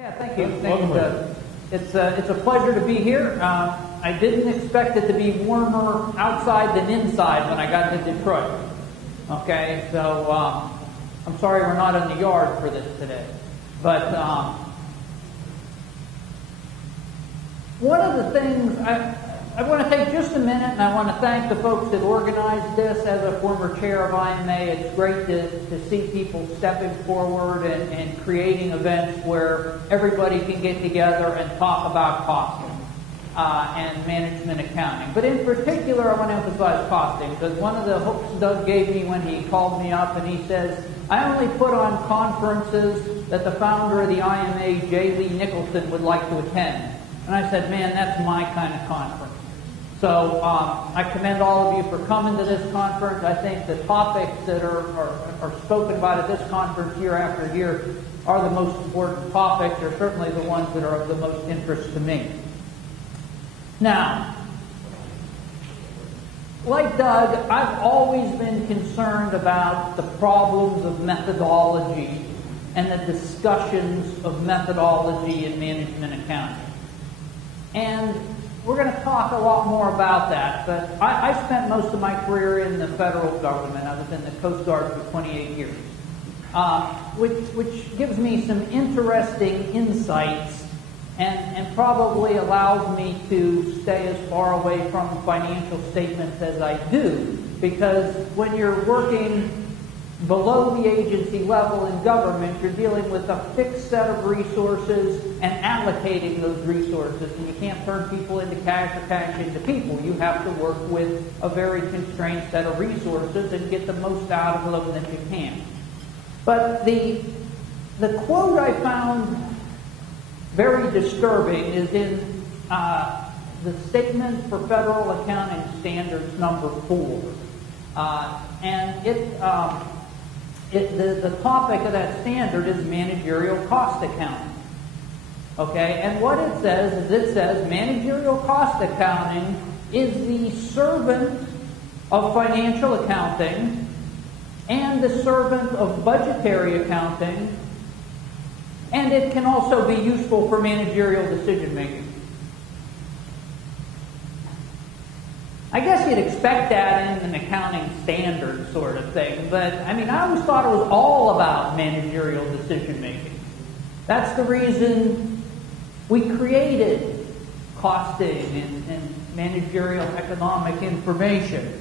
Yeah, thank you. It's a pleasure to be here. I didn't expect it to be warmer outside than inside when I got to Detroit. Okay, so I'm sorry we're not in the yard for this today. But one of the things, I want to take just a minute and I want to thank the folks that organized this. As a former chair of IMA, it's great to see people stepping forward and creating events where everybody can get together and talk about costing and management accounting. But in particular, I want to emphasize costing because one of the hooks Doug gave me when he called me up and he says, I only put on conferences that the founder of the IMA, J. Lee Nicholson, would like to attend. And I said, man, that's my kind of conference. So I commend all of you for coming to this conference. I think the topics that are spoken about at this conference year after year are the most important topics. They're certainly the ones that are of the most interest to me. Now, like Doug, I've always been concerned about the problems of methodology and the discussions of methodology in management accounting. And we're going to talk a lot more about that, but I spent most of my career in the federal government. I was in the Coast Guard for 28 years, which gives me some interesting insights and probably allows me to stay as far away from financial statements as I do, because when you're working below the agency level in government, you're dealing with a fixed set of resources and allocating those resources. And you can't turn people into cash or cash into people. You have to work with a very constrained set of resources and get the most out of them that you can. But the quote I found very disturbing is in the Statement for Federal Accounting Standards number 4. And the topic of that standard is managerial cost accounting. Okay, and what it says is managerial cost accounting is the servant of financial accounting and the servant of budgetary accounting, and it can also be useful for managerial decision making. I guess you'd expect that in an accounting standard sort of thing, but I mean, I always thought it was all about managerial decision making. That's the reason we created costing and managerial economic information.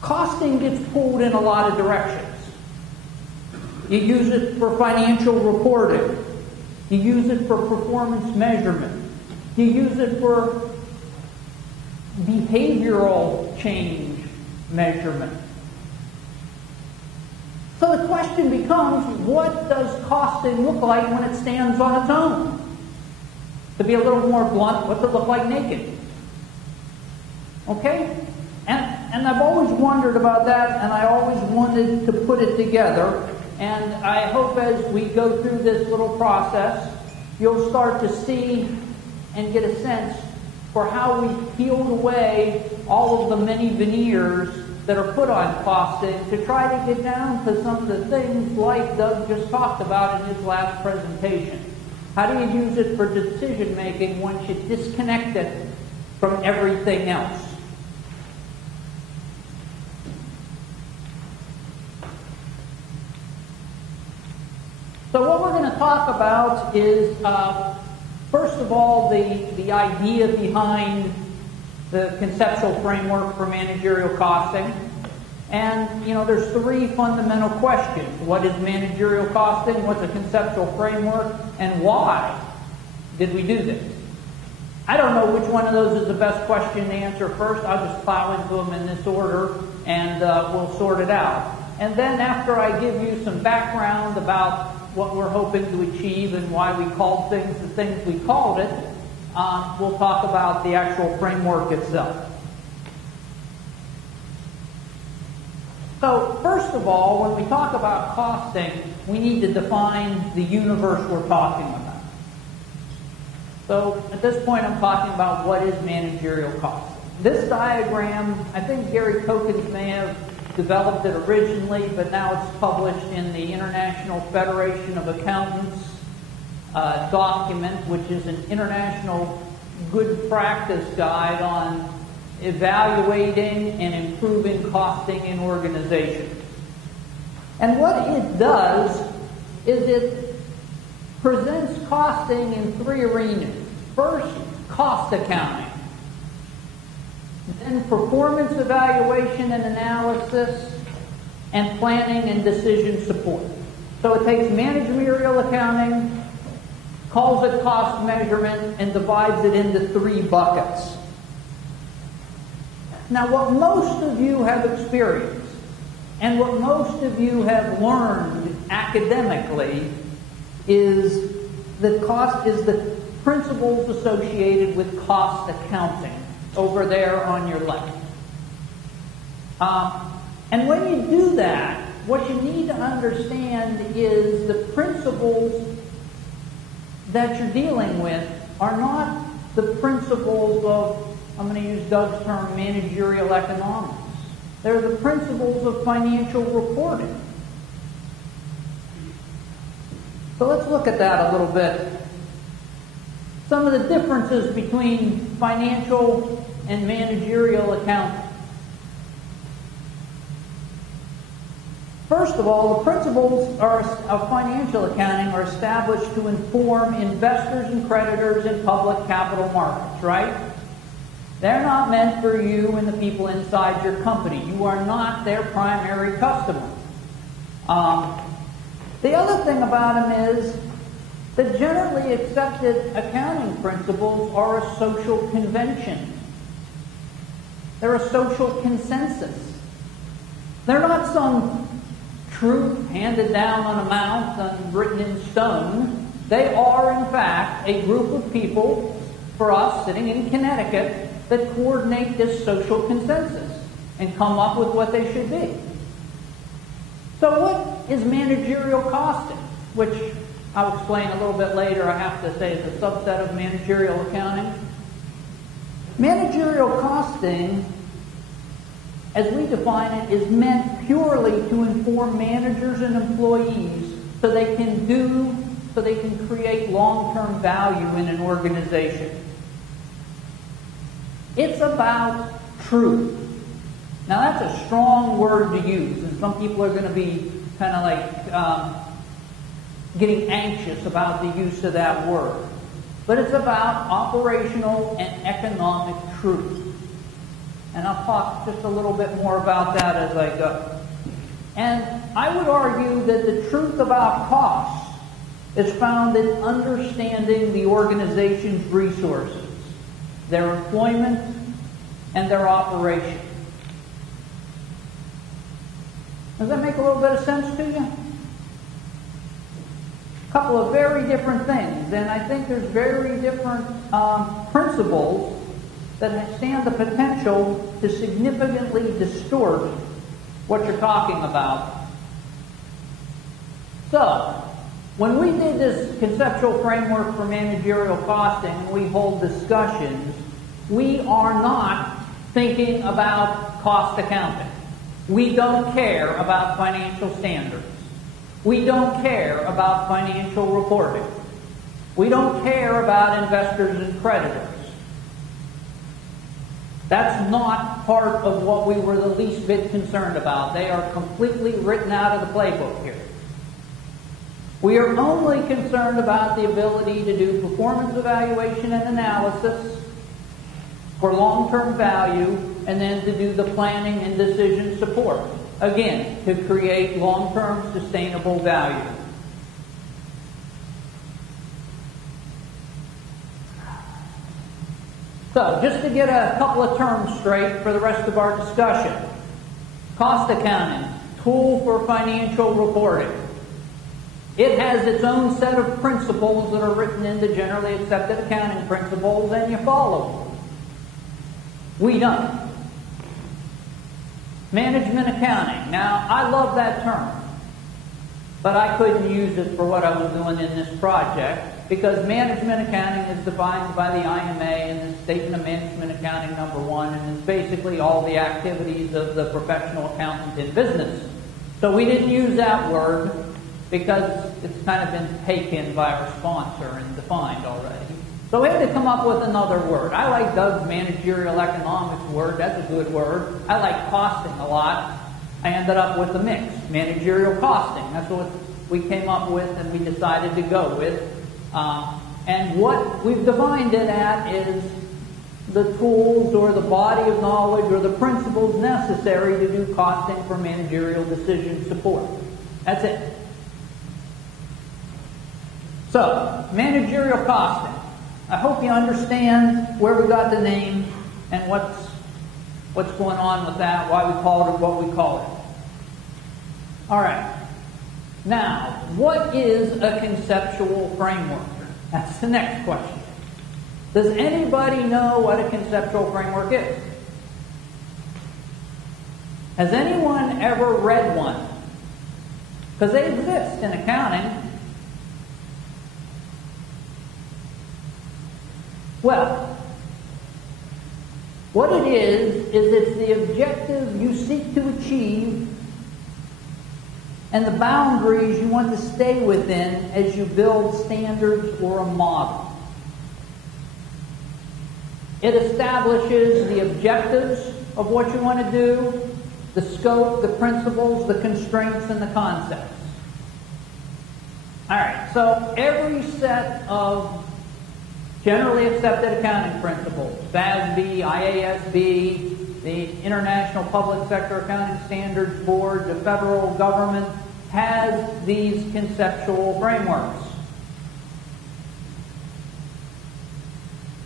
Costing gets pulled in a lot of directions. You use it for financial reporting. You use it for performance measurement. You use it for behavioral change measurement. So the question becomes, what does costing look like when it stands on its own? To be a little more blunt, what's it look like naked? Okay? And I've always wondered about that, and I always wanted to put it together. And I hope as we go through this little process, you'll start to see and get a sense for how we peeled away all of the many veneers that are put on costing to try to get down to some of the things like Doug just talked about in his last presentation. How do you use it for decision making once you disconnect it from everything else? So what we're going to talk about is first of all, the idea behind the conceptual framework for managerial costing. And, there's three fundamental questions. What is managerial costing? What's a conceptual framework? And why did we do this? I don't know which one of those is the best question to answer first. I'll just plow into them in this order and we'll sort it out. And then after I give you some background about what we're hoping to achieve and why we called things the things we called it, we'll talk about the actual framework itself. So first of all, when we talk about costing, we need to define the universe we're talking about. So at this point, I'm talking about what is managerial costing. This diagram, I think Gary Kokens may have developed it originally, but now it's published in the International Federation of Accountants document, which is an international good practice guide on evaluating and improving costing in organizations. And what it does is it presents costing in three arenas. First, cost accounting. Then performance evaluation and analysis, and planning and decision support. So it takes managerial accounting, calls it cost measurement, and divides it into three buckets. Now, what most of you have experienced and what most of you have learned academically is the principles associated with cost accounting over there on your left. And when you do that, what you need to understand is the principles that you're dealing with are not the principles of, I'm going to use Doug's term, managerial economics. They're the principles of financial reporting. So let's look at that a little bit. Some of the differences between financial and managerial accounting. First of all, the principles of financial accounting are established to inform investors and creditors in public capital markets, right? They're not meant for you and the people inside your company. You are not their primary customer. The other thing about them is that generally accepted accounting principles are a social convention. They're a social consensus. They're not some truth handed down on a mount and written in stone. They are, in fact, a group of people, for us sitting in Connecticut, that coordinate this social consensus and come up with what they should be. So what is managerial costing? Which I'll explain a little bit later. I have to say it's a subset of managerial accounting. Managerial costing, as we define it, is meant purely to inform managers and employees so they can create long-term value in an organization. It's about truth. Now that's a strong word to use, and some people are going to be kind of like getting anxious about the use of that word. But it's about operational and economic truth. And I'll talk just a little bit more about that as I go. And I would argue that the truth about costs is found in understanding the organization's resources, their employment, and their operation. Does that make a little bit of sense to you? A couple of very different things, and I think there's very different principles that stand the potential to significantly distort what you're talking about. So, when we did this conceptual framework for managerial costing and we hold discussions, we are not thinking about cost accounting. We don't care about financial standards. We don't care about financial reporting. We don't care about investors and creditors. That's not part of what we were the least bit concerned about. They are completely written out of the playbook here. We are only concerned about the ability to do performance evaluation and analysis for long-term value, and then to do the planning and decision support. Again, to create long-term sustainable value. So, just to get a couple of terms straight for the rest of our discussion. Cost accounting, tool for financial reporting. It has its own set of principles that are written into generally accepted accounting principles, and you follow them. We don't. Management accounting. Now, I love that term. but I couldn't use it for what I was doing in this project because management accounting is defined by the IMA and the Statement of Management Accounting number 1, and it's basically all the activities of the professional accountant in business. So we didn't use that word because it's kind of been taken by our sponsor and defined already. So we had to come up with another word. I like Doug's managerial economics word. That's a good word. I like costing a lot. I ended up with a mix, managerial costing. That's what we came up with and we decided to go with. And what we've defined it at is the tools or the body of knowledge or the principles necessary to do costing for managerial decision support. That's it. So, managerial costing. I hope you understand where we got the name and what's going on with that, why we call it what we call it. All right. Now, what is a conceptual framework? That's the next question. Does anybody know what a conceptual framework is? Has anyone ever read one? Because they exist in accounting. Well, what it is it's the objective you seek to achieve and the boundaries you want to stay within as you build standards or a model. It establishes the objectives of what you want to do, the scope, the principles, the constraints, and the concepts. All right, so every set of generally accepted accounting principles, FASB, IASB, the International Public Sector Accounting Standards Board, the federal government, has these conceptual frameworks.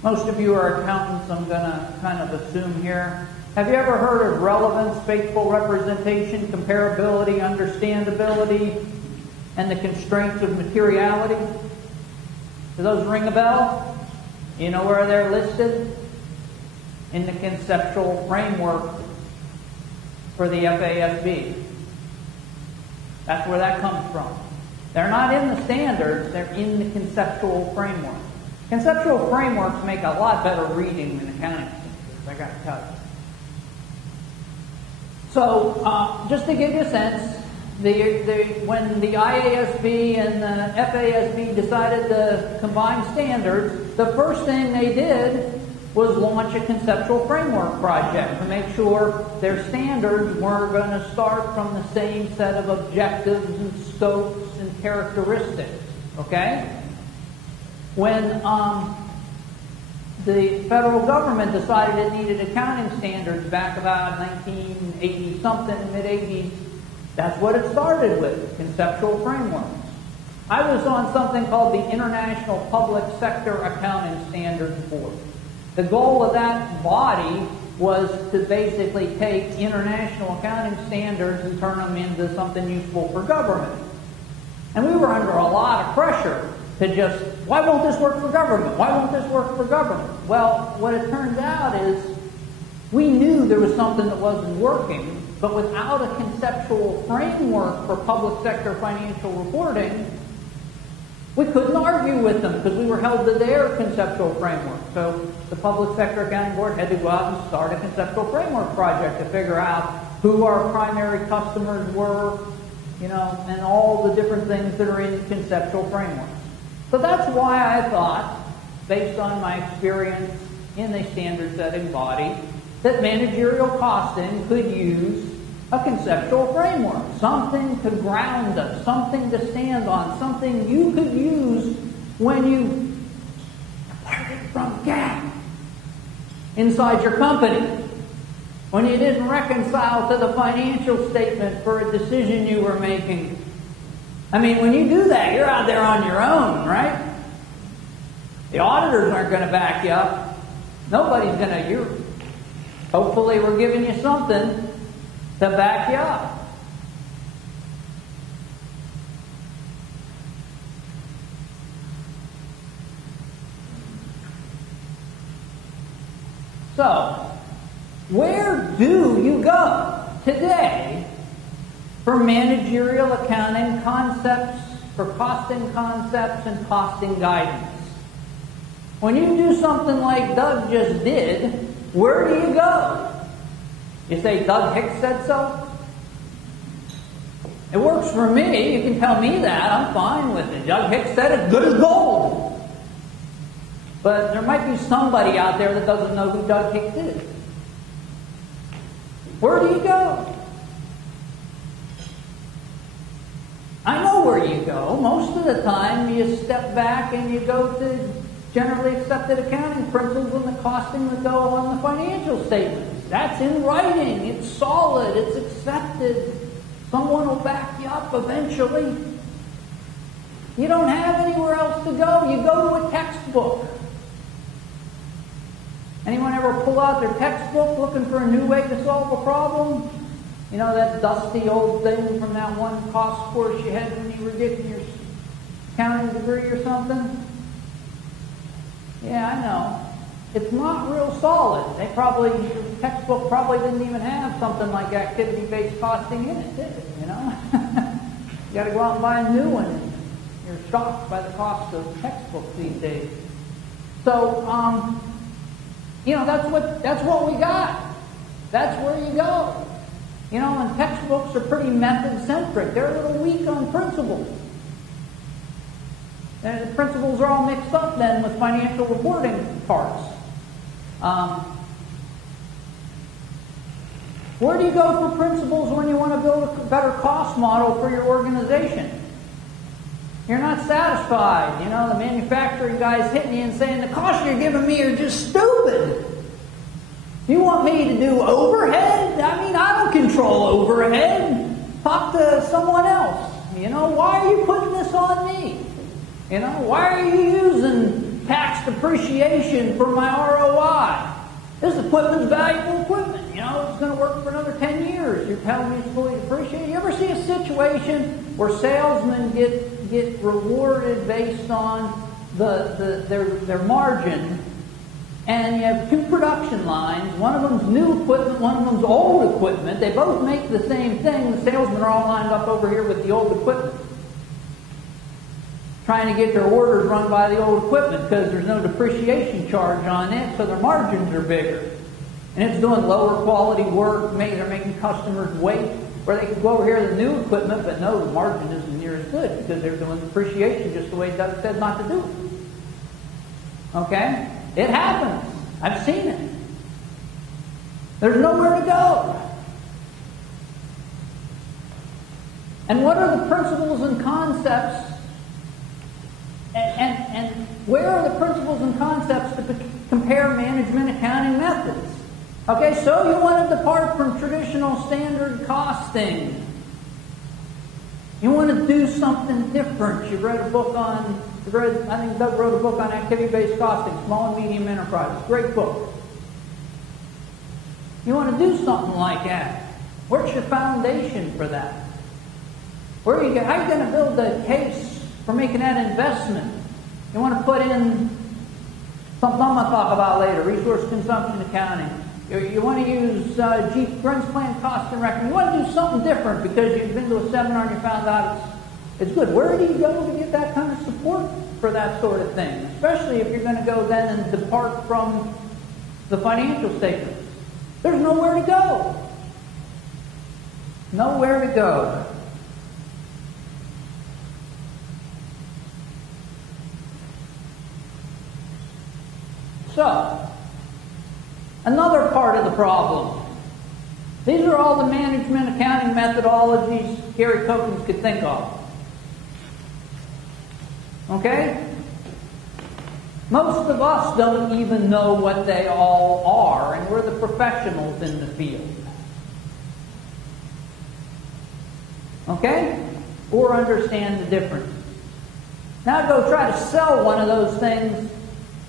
Most of you are accountants, I'm going to kind of assume here. Have you ever heard of relevance, faithful representation, comparability, understandability, and the constraints of materiality? Do those ring a bell? You know where they're listed? In the conceptual framework for the FASB. That's where that comes from. They're not in the standards, they're in the conceptual framework. Conceptual frameworks make a lot better reading than accounting standards, I got to tell you. So, just to give you a sense, when the IASB and the FASB decided to combine standards, the first thing they did was launch a conceptual framework project to make sure their standards were going to start from the same set of objectives and scopes and characteristics. Okay? When the federal government decided it needed accounting standards back about 1980-something, mid-80s, that's what it started with, conceptual frameworks. I was on something called the International Public Sector Accounting Standards Board. The goal of that body was to basically take international accounting standards and turn them into something useful for government. And we were under a lot of pressure to just, why won't this work for government? Why won't this work for government? Well, what it turns out is we knew there was something that wasn't working, but without a conceptual framework for public sector financial reporting, we couldn't argue with them because we were held to their conceptual framework. So the Public Sector Accounting Board had to go out and start a conceptual framework project to figure out who our primary customers were, and all the different things that are in conceptual frameworks. So that's why I thought, based on my experience in a standard setting body, that managerial costing could use a conceptual framework, something to ground us, something to stand on, something you could use when you departed from GAAP inside your company, when you didn't reconcile to the financial statement for a decision you were making. I mean, when you do that, you're out there on your own, right? The auditors aren't going to back you up. Nobody's going to. Hopefully we're giving you something to back you up. So, where do you go today for managerial accounting concepts, for costing concepts and costing guidance. When you do something like Doug just did, where do you go? You say, Doug Hicks said so? It works for me. You can tell me that. I'm fine with it. Doug Hicks said it, good as gold. But there might be somebody out there that doesn't know who Doug Hicks is. Where do you go? I know where you go. Most of the time you step back and you go to generally accepted accounting principles and the costing that go on the financial statements. That's in writing. It's solid. It's accepted. Someone will back you up eventually. You don't have anywhere else to go. You go to a textbook. Anyone ever pull out their textbook looking for a new way to solve a problem? You know that dusty old thing from that one cost course you had when you were getting your accounting degree or something? Yeah, I know. It's not real solid. The textbook probably didn't even have something like activity-based costing in it, did it? You know? You got to go out and buy a new one. You're shocked by the cost of textbooks these days. So, that's what we got. That's where you go. You know, and textbooks are pretty method-centric. They're a little weak on principles. And the principles are all mixed up then with financial reporting parts. Where do you go for principles when you want to build a better cost model for your organization? You're not satisfied. You know, the manufacturing guy's hitting you and saying, the costs you're giving me are just stupid. You want me to do overhead? I mean, I don't control overhead. Talk to someone else. You know, why are you putting this on me? You know, why are you using tax depreciation for my ROI? This equipment's valuable equipment. You know, it's going to work for another 10 years. You're telling me it's fully depreciated. You ever see a situation where salesmen get rewarded based on their margin, and you have two production lines, one of them's new equipment, one of them's old equipment, they both make the same thing, the salesmen are all lined up over here with the old equipment, trying to get their orders run by the old equipment because there's no depreciation charge on it, so their margins are bigger. And it's doing lower quality work, they're making customers wait, where they can go over here to the new equipment, but no, the margin isn't near as good because they're doing depreciation just the way Doug said not to do it. Okay? It happens. I've seen it. There's nowhere to go. And what are the principles and concepts? And where are the principles and concepts to compare management accounting methods? Okay, so you want to depart from traditional standard costing. You want to do something different. You read a book on, I think Doug wrote a book on activity-based costing, small and medium enterprises. Great book. You want to do something like that. Where's your foundation for that? How are you going to build a case for making that investment? You want to put in something I'm going to talk about later, resource consumption accounting. You want to use Grun's Plan Cost and Reckoning. You want to do something different because you've been to a seminar and you found out it's good. Where do you go to get that kind of support for that sort of thing? Especially if you're going to go then and depart from the financial statements. There's nowhere to go. Nowhere to go. So, another part of the problem. These are all the management accounting methodologies Gary Cochins could think of. Okay? Most of us don't even know what they all are, and we're the professionals in the field. Okay? Or understand the difference. Now go try to sell one of those things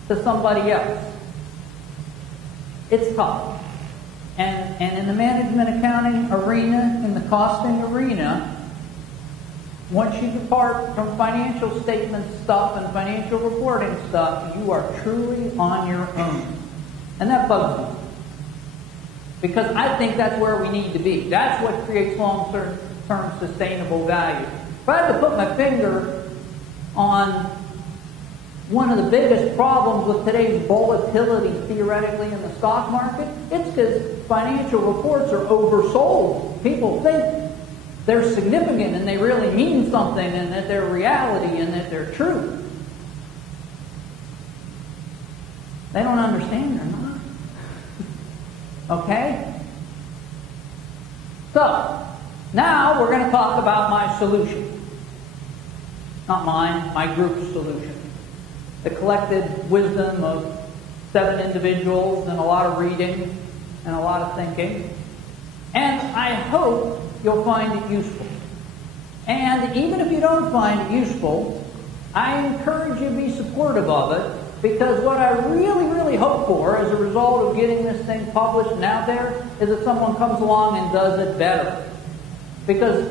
to somebody else. It's tough. And in the management accounting arena, in the costing arena, once you depart from financial statement stuff and financial reporting stuff, you are truly on your own. And that bugs me. Because I think that's where we need to be. That's what creates long-term term sustainable value. If I had to put my finger on one of the biggest problems with today's volatility theoretically in the stock market, it's because financial reports are oversold. People think they're significant and they really mean something and that they're reality and that they're true. They don't understand they're not. Okay? So, now we're going to talk about my solution. Not mine, my group's solution. The collected wisdom of 7 individuals and a lot of reading and a lot of thinking. And I hope you'll find it useful. And even if you don't find it useful, I encourage you to be supportive of it, because what I really, really hope for as a result of getting this thing published and out there is that someone comes along and does it better. Because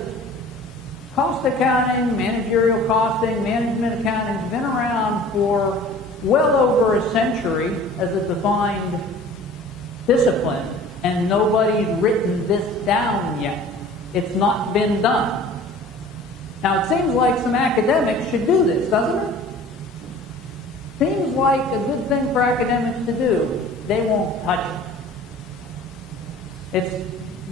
cost accounting, managerial costing, management accounting has been around for well over a century as a defined discipline, and nobody's written this down yet. It's not been done. Now, it seems like some academics should do this, doesn't it? Seems like a good thing for academics to do. They won't touch it. It's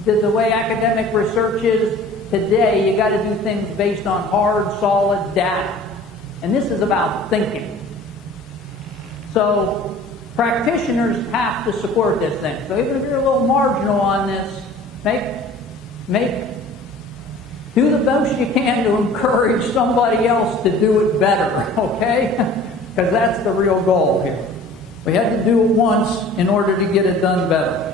the way academic research is today. You got to do things based on hard, solid data. And this is about thinking. So practitioners have to support this thing. So even if you're a little marginal on this, do the best you can to encourage somebody else to do it better, okay? Because that's the real goal here. We had to do it once in order to get it done better.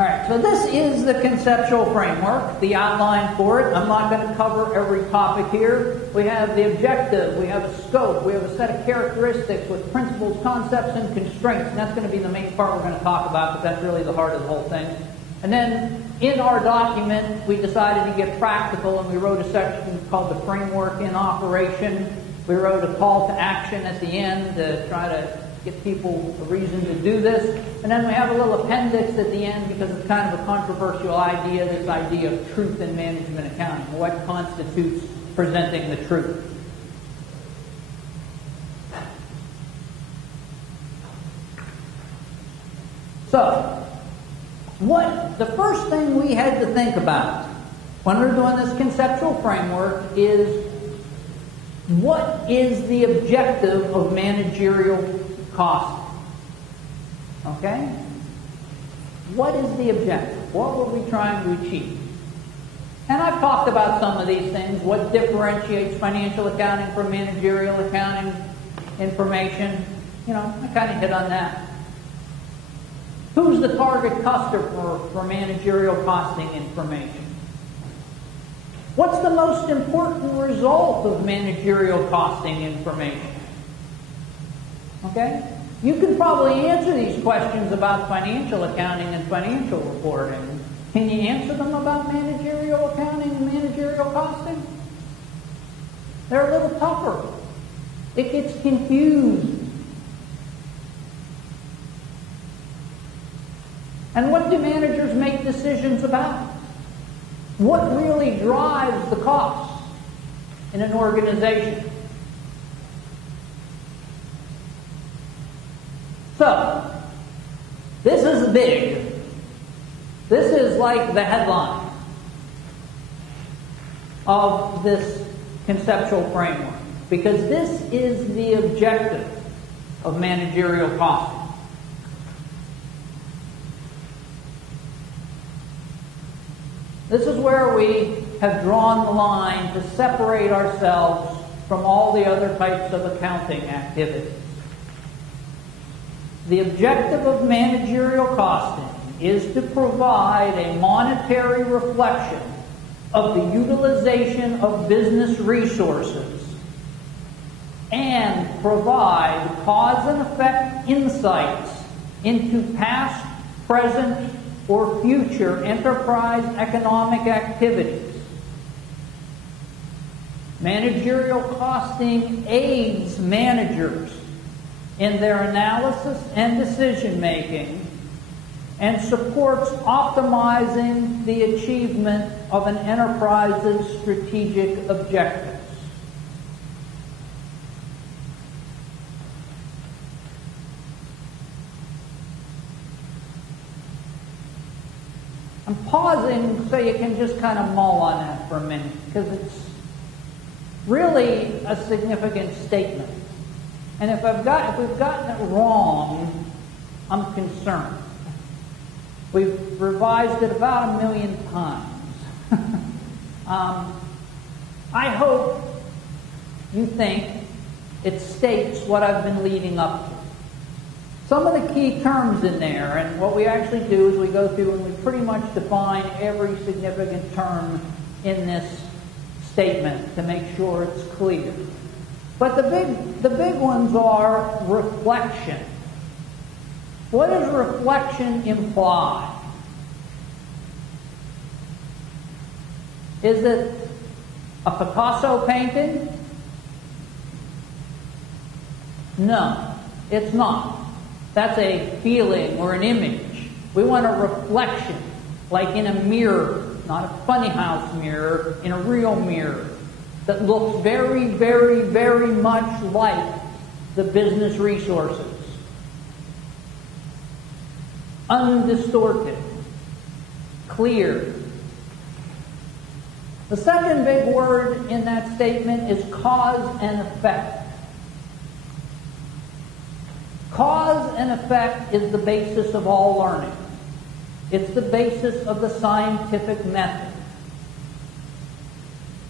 Alright, so this is the conceptual framework, the outline for it. I'm not going to cover every topic here. We have the objective, we have a scope, we have a set of characteristics with principles, concepts, and constraints. And that's going to be the main part we're going to talk about, because that's really the heart of the whole thing. And then in our document, we decided to get practical, and we wrote a section called the Framework in Operation. We wrote a call to action at the end to try to get people a reason to do this. And then we have a little appendix at the end, because it's kind of a controversial idea, this idea of truth in management accounting. What constitutes presenting the truth? So, the first thing we had to think about when we're doing this conceptual framework is, what is the objective of managerial costing? Okay? What is the objective? What were we trying to achieve? And I've talked about some of these things. What differentiates financial accounting from managerial accounting information? You know, I kind of hit on that. Who's the target customer for managerial costing information? What's the most important result of managerial costing information? Okay? You can probably answer these questions about financial accounting and financial reporting. Can you answer them about managerial accounting and managerial costing? They're a little tougher. It gets confused. And what do managers make decisions about? What really drives the costs in an organization? So, this is big. This is like the headline of this conceptual framework, because this is the objective of managerial costing. This is where we have drawn the line to separate ourselves from all the other types of accounting activities. The objective of managerial costing is to provide a monetary reflection of the utilization of business resources and provide cause and effect insights into past, present, or future enterprise economic activities. Managerial costing aids managers in their analysis and decision making and supports optimizing the achievement of an enterprise's strategic objectives. I'm pausing so you can just kind of mull on that for a minute, because it's really a significant statement. And if we've gotten it wrong, I'm concerned. We've revised it about 1 million times. I hope you think it states what I've been leading up to. Some of the key terms in there, and what we actually do is we go through and we pretty much define every significant term in this statement to make sure it's clear. But the big ones are reflection. What does reflection imply? Is it a Picasso painting? No, it's not. That's a feeling or an image. We want a reflection, like in a mirror, not a funny house mirror, in a real mirror that looks very, very, very much like the business resources. Undistorted, clear. The second big word in that statement is cause and effect. Cause and effect is the basis of all learning. It's the basis of the scientific method.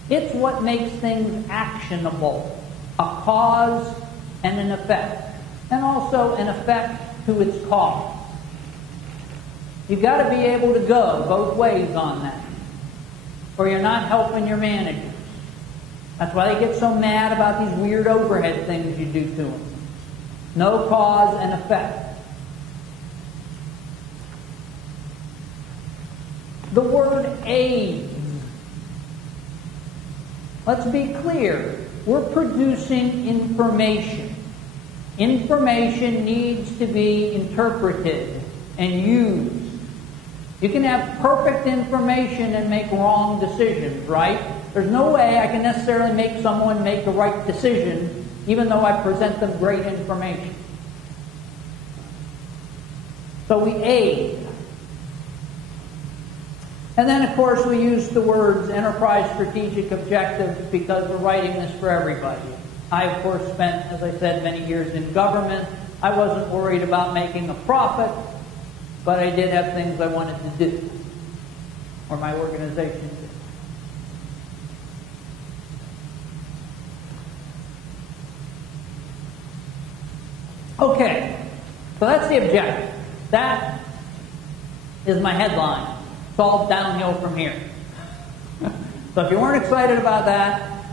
It's what makes things actionable. A cause and an effect. And also an effect to its cause. You've got to be able to go both ways on that, or you're not helping your managers. That's why they get so mad about these weird overhead things you do to them. No cause and effect. The word aids. Let's be clear. We're producing information. Information needs to be interpreted and used. You can have perfect information and make wrong decisions, right? There's no way I can necessarily make someone make the right decision even though I present them great information. So we aid. And then, of course, we use the words enterprise strategic objectives because we're writing this for everybody. I, of course, spent, as I said, many years in government. I wasn't worried about making a profit, but I did have things I wanted to do, or my organization did. Okay, so that's the objective. That is my headline. It's all downhill from here. So if you weren't excited about that,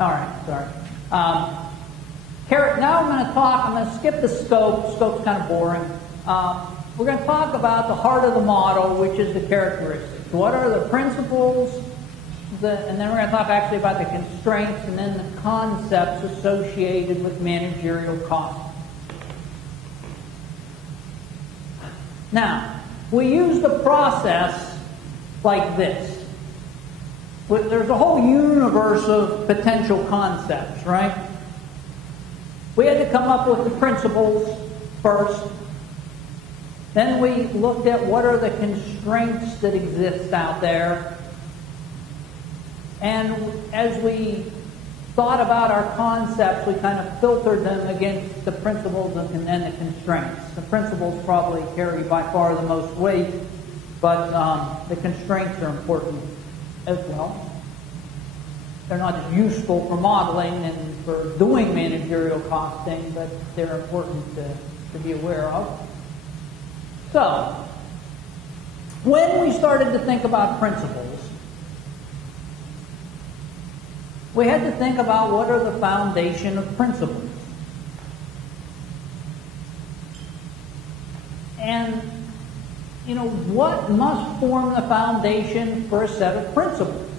all right, sorry. Now I'm going to skip the scope. Scope's kind of boring. We're going to talk about the heart of the model, which is the characteristics. What are the principles? And then we're going to talk actually about the constraints and then the concepts associated with managerial costing. Now, we use the process like this. There's a whole universe of potential concepts, right? We had to come up with the principles first. Then we looked at what are the constraints that exist out there. And as we thought about our concepts, we kind of filtered them against the principles and then the constraints. The principles probably carry by far the most weight, but the constraints are important as well. They're not just useful for modeling and for doing managerial costing, but they're important to be aware of. So, when we started to think about principles, we had to think about what are the foundation of principles. And, what must form the foundation for a set of principles?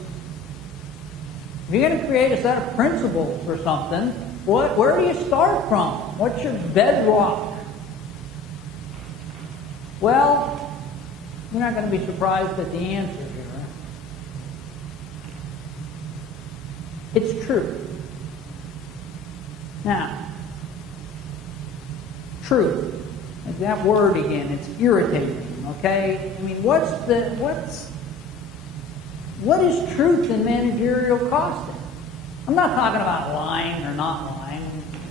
If you're going to create a set of principles for something, where do you start from? What's your bedrock? Well, you're not going to be surprised at the answer here. It's true. Now, truth. Like that word again, it's irritating, okay? I mean, what is truth in managerial costing? I'm not talking about lying or not lying.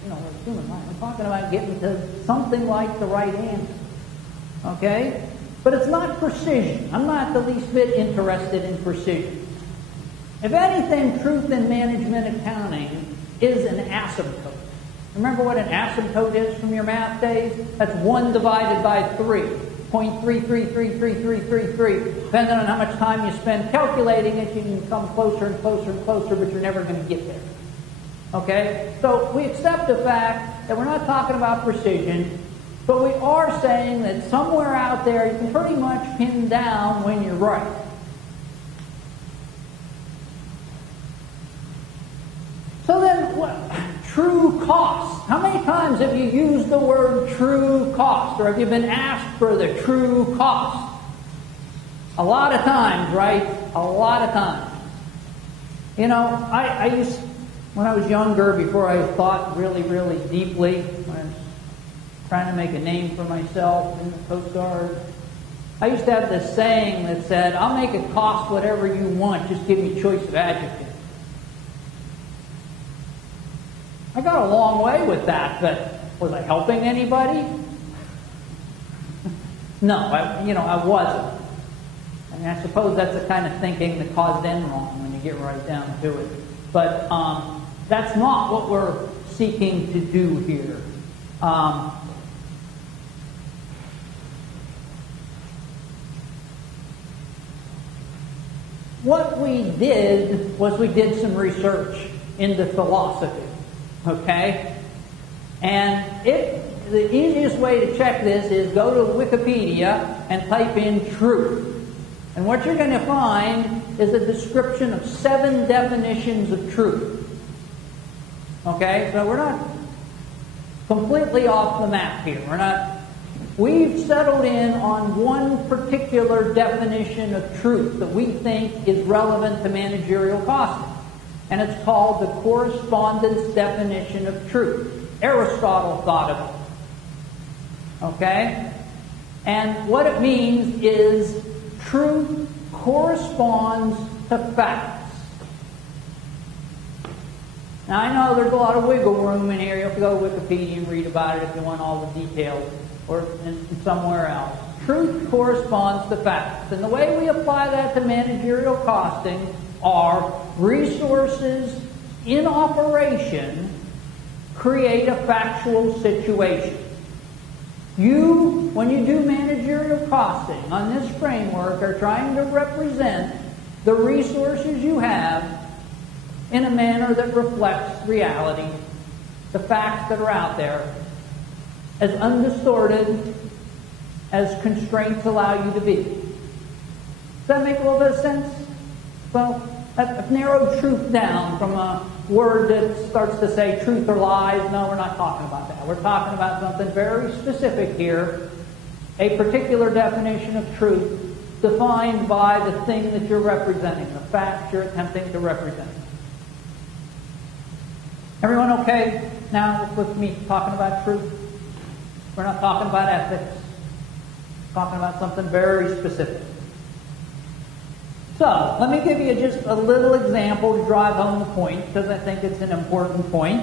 You know, we're human lying. I'm talking about getting to something like the right answer. Okay? But it's not precision. I'm not the least bit interested in precision. If anything, truth in management accounting is an asymptote. Remember what an asymptote is from your math days? That's 1 divided by 3. 0.33333333. Depending on how much time you spend calculating it, you can come closer and closer and closer, but you're never going to get there. Okay? So we accept the fact that we're not talking about precision, but we are saying that somewhere out there you can pretty much pin down when you're right. So then, what? True cost. How many times have you used the word true cost? Or have you been asked for the true cost? A lot of times, right? A lot of times. You know, I used, when I was younger, before I thought really, really deeply, when I was trying to make a name for myself in the Coast Guard, I used to have this saying that said, I'll make it cost whatever you want, just give me choice of adjectives. I got a long way with that, but was I helping anybody? No, I wasn't. I mean, I suppose that's the kind of thinking that caused them wrong when you get right down to it. But that's not what we're seeking to do here. What we did was we did some research into philosophy. Okay? And the easiest way to check this is go to Wikipedia and type in truth. And what you're going to find is a description of 7 definitions of truth. Okay? So we're not completely off the map here. We've settled in on one particular definition of truth that we think is relevant to managerial costing. And it's called the correspondence definition of truth. Aristotle thought of it. Okay? And what it means is truth corresponds to facts. Now I know there's a lot of wiggle room in here. You have to go to Wikipedia and read about it if you want all the details, or somewhere else. Truth corresponds to facts. And the way we apply that to managerial costing are resources in operation create a factual situation. You, when you do managerial costing on this framework, are trying to represent the resources you have in a manner that reflects reality, the facts that are out there, as undistorted as constraints allow you to be. Does that make a little bit of sense? So I've narrowed truth down from a word that starts to say truth or lies. No, we're not talking about that. We're talking about something very specific here, a particular definition of truth defined by the thing that you're representing, the facts you're attempting to represent. Everyone okay now with me talking about truth? We're not talking about ethics. We're talking about something very specific. So, let me give you just a little example to drive home the point, because I think it's an important point.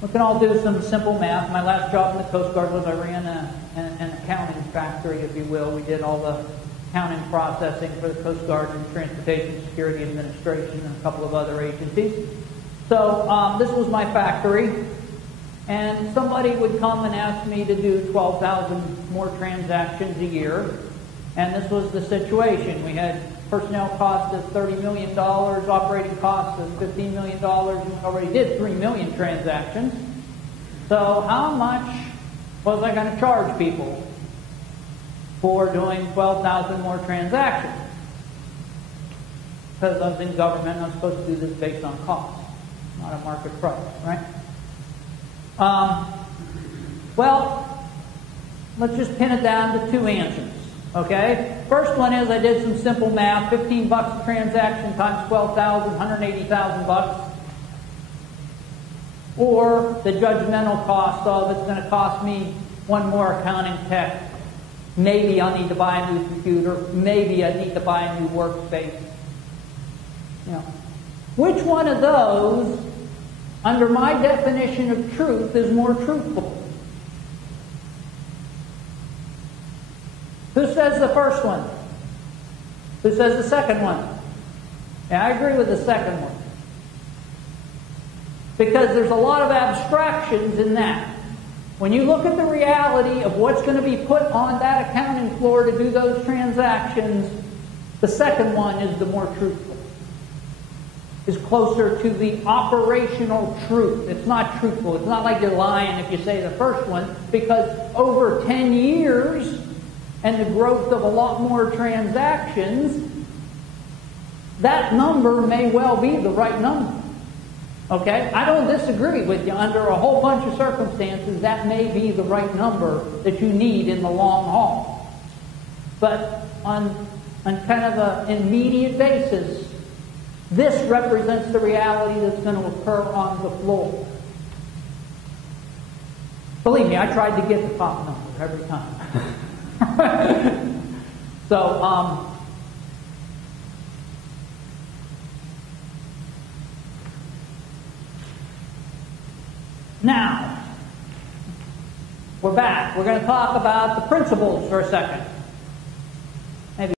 We can all do some simple math. My last job in the Coast Guard was I ran an accounting factory, if you will. We did all the accounting processing for the Coast Guard and Transportation Security Administration and a couple of other agencies. So, this was my factory. And somebody would come and ask me to do 12,000 more transactions a year. And this was the situation. We had personnel cost of $30 million, operating cost of $15 million. We already did 3 million transactions. So how much was I going to charge people for doing 12,000 more transactions? Because I was in government, I'm supposed to do this based on cost, not a market price, right? Well, let's just pin it down to two answers. Okay? First one is I did some simple math. $15 a transaction times 12,000, $180,000. Or the judgmental cost of it's going to cost me one more accounting tech. Maybe I'll need to buy a new computer. Maybe I need to buy a new workspace. You know, which one of those, under my definition of truth, is more truthful? Who says the first one? Who says the second one? Yeah, I agree with the second one. Because there's a lot of abstractions in that. When you look at the reality of what's going to be put on that accounting floor to do those transactions, the second one is the more truthful. Is closer to the operational truth. It's not truthful. It's not like you're lying if you say the first one, because over 10 years and the growth of a lot more transactions, that number may well be the right number. Okay? I don't disagree with you. Under a whole bunch of circumstances, that may be the right number that you need in the long haul. But on kind of an immediate basis, this represents the reality that's going to occur on the floor. Believe me, I tried to get the top number every time. So, now, we're back. We're going to talk about the principles for a second.